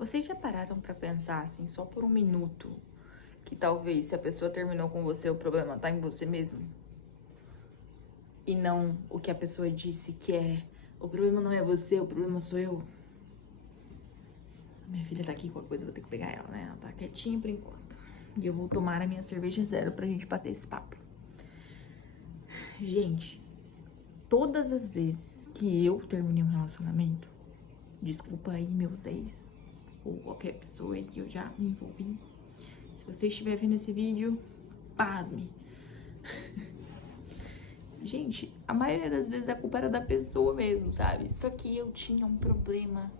Vocês já pararam pra pensar, assim, só por um minuto, que talvez se a pessoa terminou com você, o problema tá em você mesmo? E não o que a pessoa disse que é, o problema não é você, o problema sou eu? Minha filha tá aqui, qualquer coisa eu vou ter que pegar ela, né? Ela tá quietinha por enquanto. E eu vou tomar a minha cerveja zero pra gente bater esse papo. Gente, todas as vezes que eu terminei um relacionamento, desculpa aí meus ex, ou qualquer pessoa aí que eu já me envolvi, se você estiver vendo esse vídeo, pasme. Gente, a maioria das vezes a culpa era da pessoa mesmo, sabe? Só que eu tinha um problema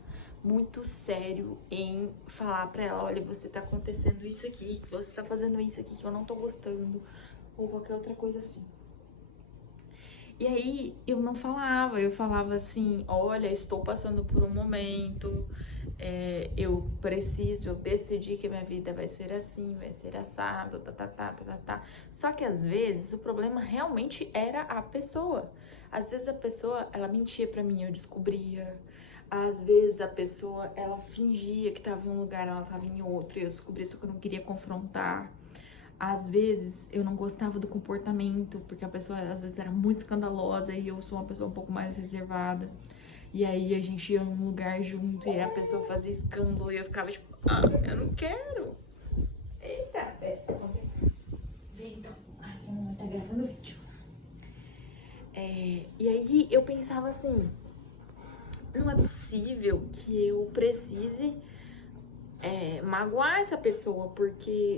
muito sério em falar pra ela, olha, você tá acontecendo isso aqui, você tá fazendo isso aqui que eu não tô gostando, ou qualquer outra coisa assim. E aí eu não falava, eu falava assim, olha, estou passando por um momento, eu preciso, eu decidi que minha vida vai ser assim, vai ser assado, tá. Só que às vezes o problema realmente era a pessoa. Às vezes a pessoa, ela mentia pra mim, eu descobria. Às vezes a pessoa, ela fingia que tava em um lugar, ela tava em outro, e eu descobria, só que eu não queria confrontar. Às vezes eu não gostava do comportamento, porque a pessoa às vezes era muito escandalosa e eu sou uma pessoa um pouco mais reservada. E aí a gente ia num lugar junto e a pessoa fazia escândalo e eu ficava tipo, ah, eu não quero. Eita, pera, vem então. Ai, a mamãe tá gravando vídeo. E aí eu pensava assim, não é possível que eu precise magoar essa pessoa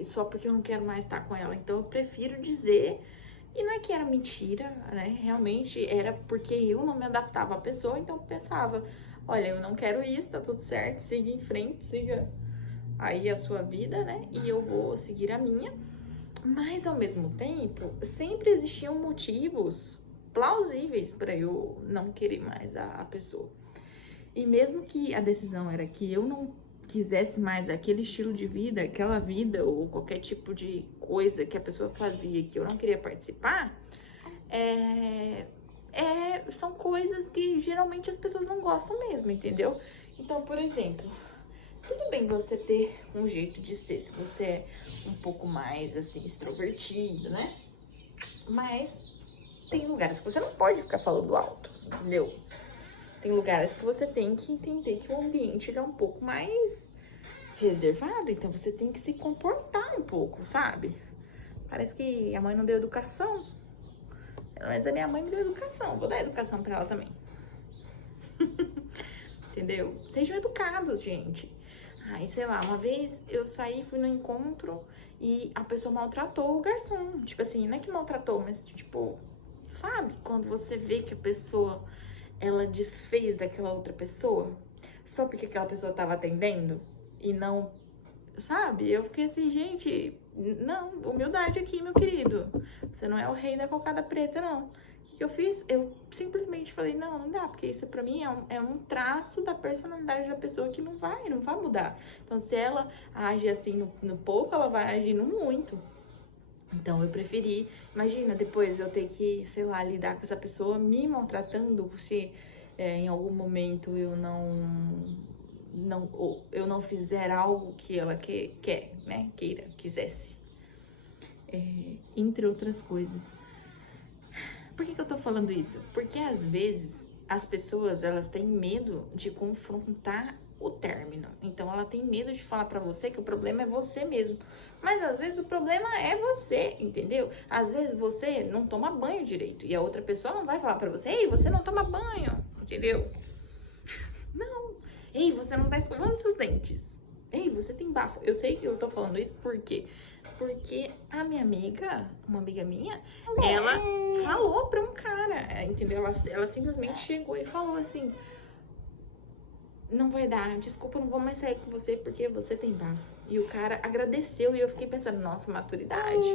só porque eu não quero mais estar com ela. Então eu prefiro dizer, e não é que era mentira, né? Realmente era porque eu não me adaptava à pessoa, então eu pensava, olha, eu não quero isso, tá tudo certo, siga em frente, siga aí a sua vida, né? E eu vou seguir a minha. Mas ao mesmo tempo, sempre existiam motivos plausíveis para eu não querer mais a pessoa. E mesmo que a decisão era que eu não quisesse mais aquele estilo de vida, aquela vida ou qualquer tipo de coisa que a pessoa fazia que eu não queria participar, são coisas que geralmente as pessoas não gostam mesmo, entendeu? Então, por exemplo, tudo bem você ter um jeito de ser, se você é um pouco mais, assim, extrovertido, né? Mas tem lugares que você não pode ficar falando alto, entendeu? Tem lugares que você tem que entender que o ambiente ele é um pouco mais reservado, então você tem que se comportar um pouco, sabe? Parece que a mãe não deu educação, mas a minha mãe me deu educação, vou dar educação pra ela também. Entendeu? Sejam educados, gente. Ai, sei lá, uma vez eu saí, fui no encontro e a pessoa maltratou o garçom. Tipo assim, não é que maltratou, mas tipo, sabe? Quando você vê que a pessoa, ela desfez daquela outra pessoa, só porque aquela pessoa tava atendendo e não, sabe? Eu fiquei assim, gente, não, humildade aqui, meu querido. Você não é o rei da cocada preta, não. O que eu fiz? Eu simplesmente falei, não dá, porque isso pra mim é um traço da personalidade da pessoa que não vai mudar. Então, se ela age assim no pouco, ela vai agir no muito. Então, eu preferi, imagina, depois eu ter que, sei lá, lidar com essa pessoa me maltratando se em algum momento eu não fizer algo que ela quer, né, quisesse. Entre outras coisas. Por que eu tô falando isso? Porque às vezes as pessoas, elas têm medo de confrontar o término. Então ela tem medo de falar pra você que o problema é você mesmo. Mas às vezes o problema é você, entendeu? Às vezes você não toma banho direito e a outra pessoa não vai falar pra você: "Ei, você não toma banho", entendeu? Não. "Ei, você não tá escovando seus dentes". "Ei, você tem bafo". Eu sei que eu tô falando isso porque a minha amiga, uma amiga minha, ela falou pra um cara, entendeu? Ela simplesmente chegou e falou assim: "Não vai dar, desculpa, eu não vou mais sair com você porque você tem bafo". E o cara agradeceu e eu fiquei pensando, nossa, maturidade.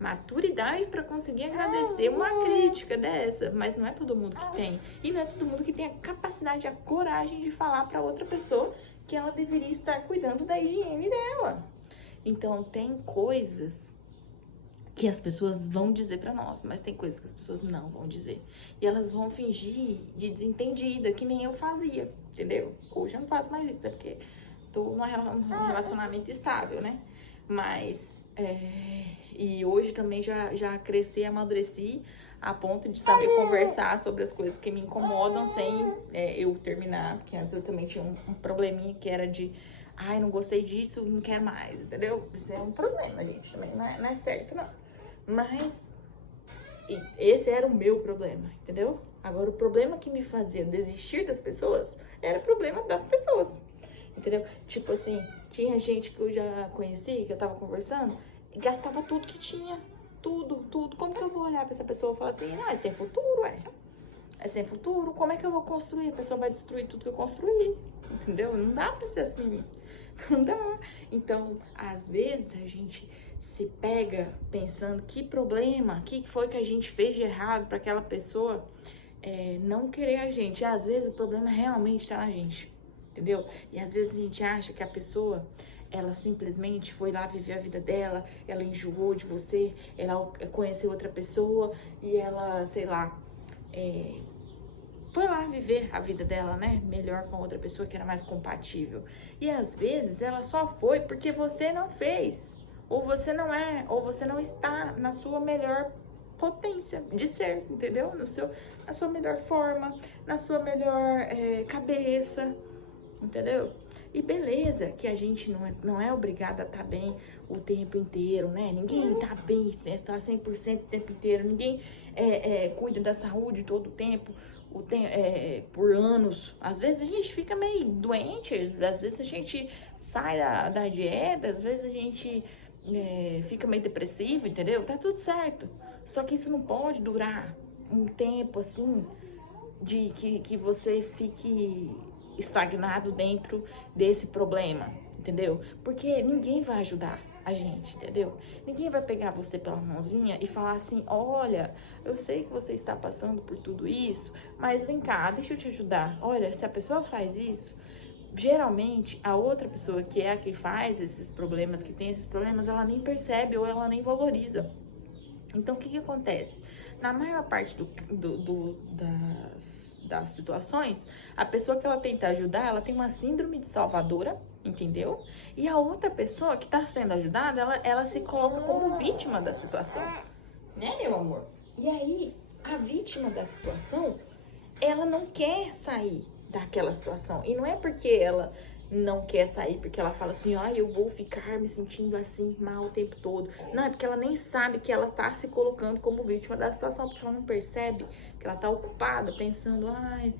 Maturidade pra conseguir agradecer uma crítica dessa, mas não é todo mundo que tem. E não é todo mundo que tem a capacidade, a coragem de falar pra outra pessoa que ela deveria estar cuidando da higiene dela. Então, tem coisas que as pessoas vão dizer pra nós, mas tem coisas que as pessoas não vão dizer. E elas vão fingir de desentendida, que nem eu fazia, entendeu? Hoje eu não faço mais isso, né? Porque tô num relacionamento estável, né? Mas, e hoje também já cresci e amadureci a ponto de saber conversar sobre as coisas que me incomodam sem eu terminar, porque antes eu também tinha um probleminha que era de, ai, não gostei disso, não quero mais, entendeu? Isso é um problema, gente, também não é certo, não. Mas esse era o meu problema, entendeu? Agora, o problema que me fazia desistir das pessoas era o problema das pessoas, entendeu? Tipo assim, tinha gente que eu já conheci, que eu tava conversando, e gastava tudo que tinha. Tudo. Como que eu vou olhar pra essa pessoa e falar assim, não, é sem futuro, é sem futuro, como é que eu vou construir? A pessoa vai destruir tudo que eu construí, entendeu? Não dá pra ser assim, não dá. Então, às vezes, a gente se pega pensando que problema, o que foi que a gente fez de errado pra aquela pessoa não querer a gente. E, às vezes, o problema realmente tá na gente, entendeu? E às vezes a gente acha que a pessoa, ela simplesmente foi lá viver a vida dela, ela enjoou de você, ela conheceu outra pessoa e ela, sei lá, foi lá viver a vida dela, né? Melhor com outra pessoa que era mais compatível. E às vezes ela só foi porque você não fez, ou você não está na sua melhor potência de ser, entendeu? Na sua melhor forma, na sua melhor cabeça. Entendeu? E beleza que a gente não é obrigada a estar bem o tempo inteiro, né? Ninguém tá bem, tá 100% o tempo inteiro. Ninguém cuida da saúde todo o tempo, por anos. Às vezes a gente fica meio doente, às vezes a gente sai da dieta, às vezes a gente fica meio depressivo, entendeu? Tá tudo certo. Só que isso não pode durar um tempo, assim, de que você fique estagnado dentro desse problema, entendeu? Porque ninguém vai ajudar a gente, entendeu? Ninguém vai pegar você pela mãozinha e falar assim, olha, eu sei que você está passando por tudo isso, mas vem cá, deixa eu te ajudar. Olha, se a pessoa faz isso, geralmente a outra pessoa que é a que faz esses problemas, que tem esses problemas, ela nem percebe ou ela nem valoriza. Então, o que acontece? Na maior parte das situações, a pessoa que ela tenta ajudar, ela tem uma síndrome de salvadora, entendeu? E a outra pessoa que está sendo ajudada, ela se coloca como vítima da situação, né, meu amor? E aí, a vítima da situação, ela não quer sair daquela situação. E não é porque ela não quer sair, porque ela fala assim, eu vou ficar me sentindo assim mal o tempo todo. Não, é porque ela nem sabe que ela tá se colocando como vítima da situação, porque ela não percebe que ela tá ocupada, pensando, ai,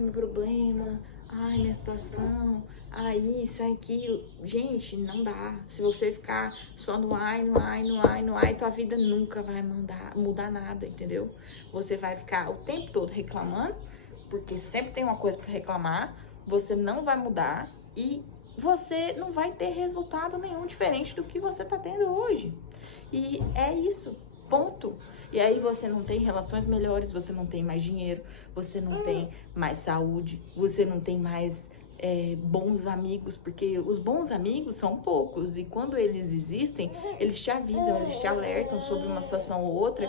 meu problema, ai, minha situação, ai, isso, aquilo. Gente, não dá. Se você ficar só no ai, tua vida nunca vai mudar nada, entendeu? Você vai ficar o tempo todo reclamando, porque sempre tem uma coisa para reclamar, você não vai mudar e você não vai ter resultado nenhum diferente do que você tá tendo hoje. E é isso, ponto. E aí você não tem relações melhores, você não tem mais dinheiro, você não tem mais saúde, você não tem mais bons amigos, porque os bons amigos são poucos e quando eles existem, eles te avisam, eles te alertam sobre uma situação ou outra.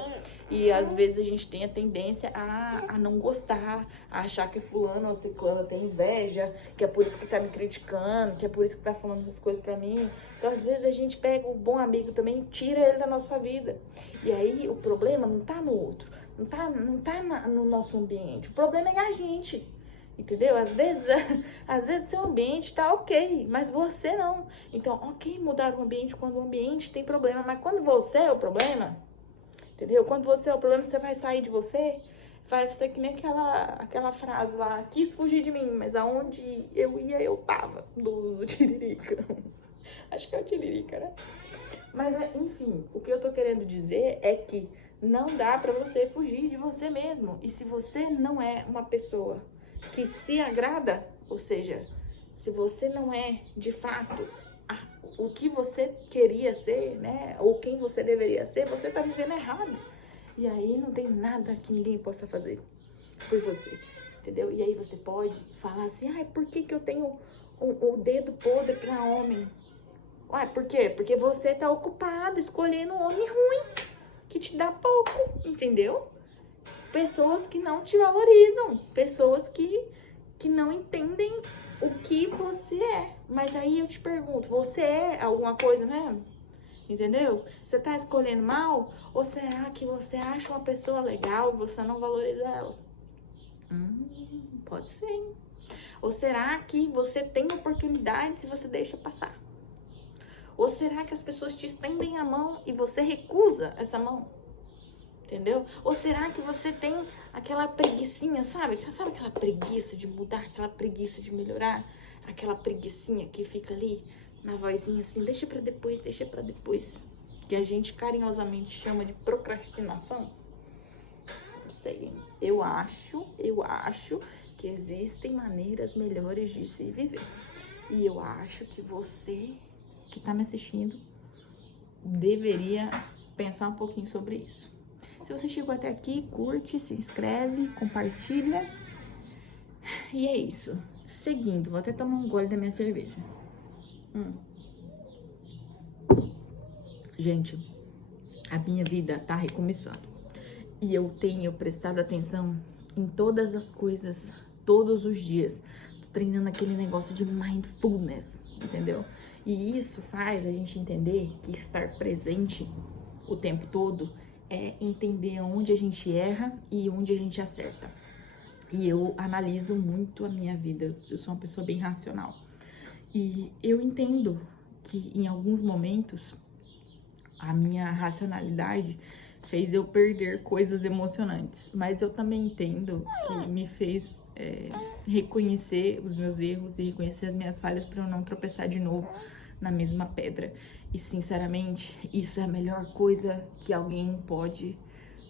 E às vezes a gente tem a tendência a não gostar, a achar que fulano ou ciclano tem inveja, que é por isso que tá me criticando, que é por isso que tá falando essas coisas pra mim. Então às vezes a gente pega o bom amigo também e tira ele da nossa vida. E aí o problema não tá no outro, não tá no nosso ambiente, o problema é a gente. Entendeu? Às vezes seu ambiente tá ok, mas você não. Então, ok mudar o ambiente quando o ambiente tem problema, mas quando você é o problema, entendeu? Quando você é o problema, você vai sair de você, vai ser que nem aquela frase lá, quis fugir de mim, mas aonde eu ia, eu tava, do Tiririca. Acho que é o Tiririca, né? Mas, enfim, o que eu tô querendo dizer é que não dá pra você fugir de você mesmo. E se você não é uma pessoa que se agrada, ou seja, se você não é, de fato, o que você queria ser, né, ou quem você deveria ser, você tá vivendo errado. E aí não tem nada que ninguém possa fazer por você, entendeu? E aí você pode falar assim, por que eu tenho o dedo podre pra homem? Ué, por quê? Porque você tá ocupado escolhendo um homem ruim, que te dá pouco, entendeu? Pessoas que não te valorizam, pessoas que não entendem o que você é. Mas aí eu te pergunto, você é alguma coisa mesmo? Entendeu? Você tá escolhendo mal? Ou será que você acha uma pessoa legal e você não valoriza ela? Pode ser, hein? Ou será que você tem oportunidades e você deixa passar? Ou será que as pessoas te estendem a mão e você recusa essa mão? Entendeu? Ou será que você tem aquela preguicinha, sabe? Sabe aquela preguiça de mudar, aquela preguiça de melhorar? Aquela preguicinha que fica ali na vozinha assim, deixa pra depois, deixa pra depois. Que a gente carinhosamente chama de procrastinação. Não sei, eu acho que existem maneiras melhores de se viver. E eu acho que você que tá me assistindo deveria pensar um pouquinho sobre isso. Se você chegou até aqui, curte, se inscreve, compartilha. E é isso. Seguindo, vou até tomar um gole da minha cerveja. Gente, a minha vida tá recomeçando. E eu tenho prestado atenção em todas as coisas, todos os dias. Tô treinando aquele negócio de mindfulness, entendeu? E isso faz a gente entender que estar presente o tempo todo é entender onde a gente erra e onde a gente acerta. E eu analiso muito a minha vida, eu sou uma pessoa bem racional. E eu entendo que em alguns momentos a minha racionalidade fez eu perder coisas emocionantes. Mas eu também entendo que me fez reconhecer os meus erros e reconhecer as minhas falhas para eu não tropeçar de novo na mesma pedra. E sinceramente, isso é a melhor coisa que alguém pode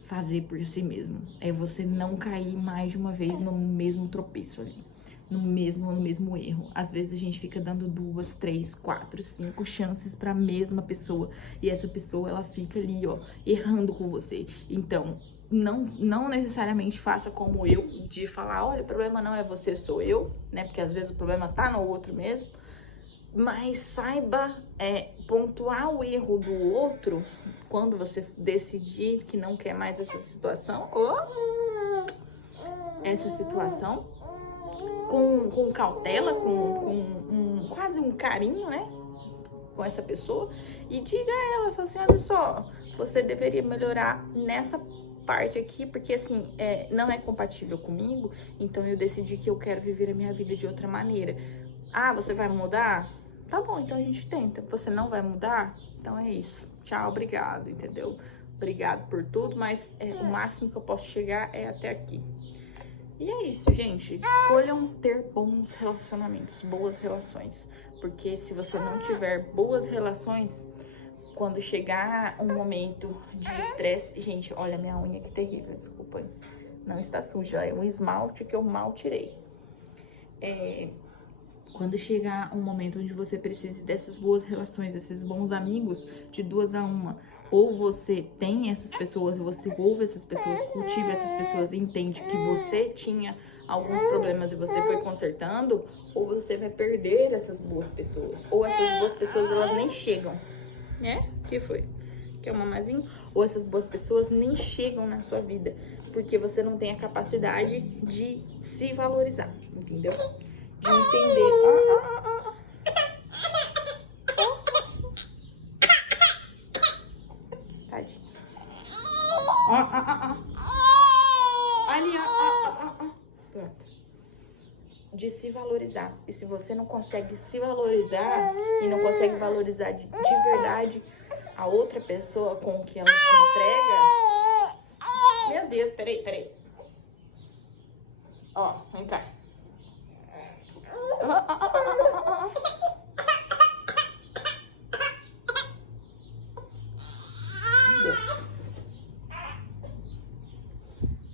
fazer por si mesmo. É você não cair mais de uma vez no mesmo tropeço ali, no mesmo erro. Às vezes a gente fica dando 2, 3, 4, 5 chances para a mesma pessoa e essa pessoa ela fica ali, ó, errando com você. Então, não necessariamente faça como eu, de falar, olha, o problema não é você, sou eu, né? Porque às vezes o problema tá no outro mesmo. Mas saiba pontuar o erro do outro quando você decidir que não quer mais essa situação, com cautela, com quase um carinho, né? Com essa pessoa e diga a ela, fala assim, olha só, você deveria melhorar nessa parte aqui, porque assim, não é compatível comigo, então eu decidi que eu quero viver a minha vida de outra maneira. Ah, você vai mudar? Tá bom, então a gente tenta. Você não vai mudar? Então é isso. Tchau, obrigado, entendeu? Obrigado por tudo, mas o máximo que eu posso chegar é até aqui. E é isso, gente. Escolham ter bons relacionamentos, boas relações. Porque se você não tiver boas relações, quando chegar um momento de estresse... Gente, olha minha unha que terrível, desculpa. Não está suja, é um esmalte que eu mal tirei. Quando chegar um momento onde você precise dessas boas relações, desses bons amigos, de 2 a 1, ou você tem essas pessoas, você ouve essas pessoas, cultiva essas pessoas e entende que você tinha alguns problemas e você foi consertando, ou você vai perder essas boas pessoas. Ou essas boas pessoas, elas nem chegam. O que foi? Quer um mamazinho? Ou essas boas pessoas nem chegam na sua vida, porque você não tem a capacidade de se valorizar, entendeu? De entender. Tadinho. Ali, Pronto. De se valorizar. E se você não consegue se valorizar e não consegue valorizar de verdade a outra pessoa com que ela se entrega. Meu Deus, peraí. Ó, vem cá.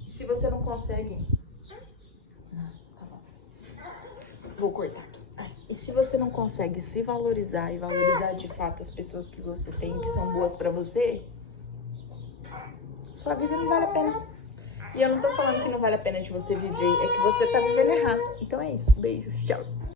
Se você não consegue... Tá bom. Vou cortar aqui. E se você não consegue se valorizar e valorizar de fato as pessoas que você tem, que são boas pra você, sua vida não vale a pena. E eu não tô falando que não vale a pena de você viver, é que você tá vivendo errado. Então é isso. Beijos, tchau.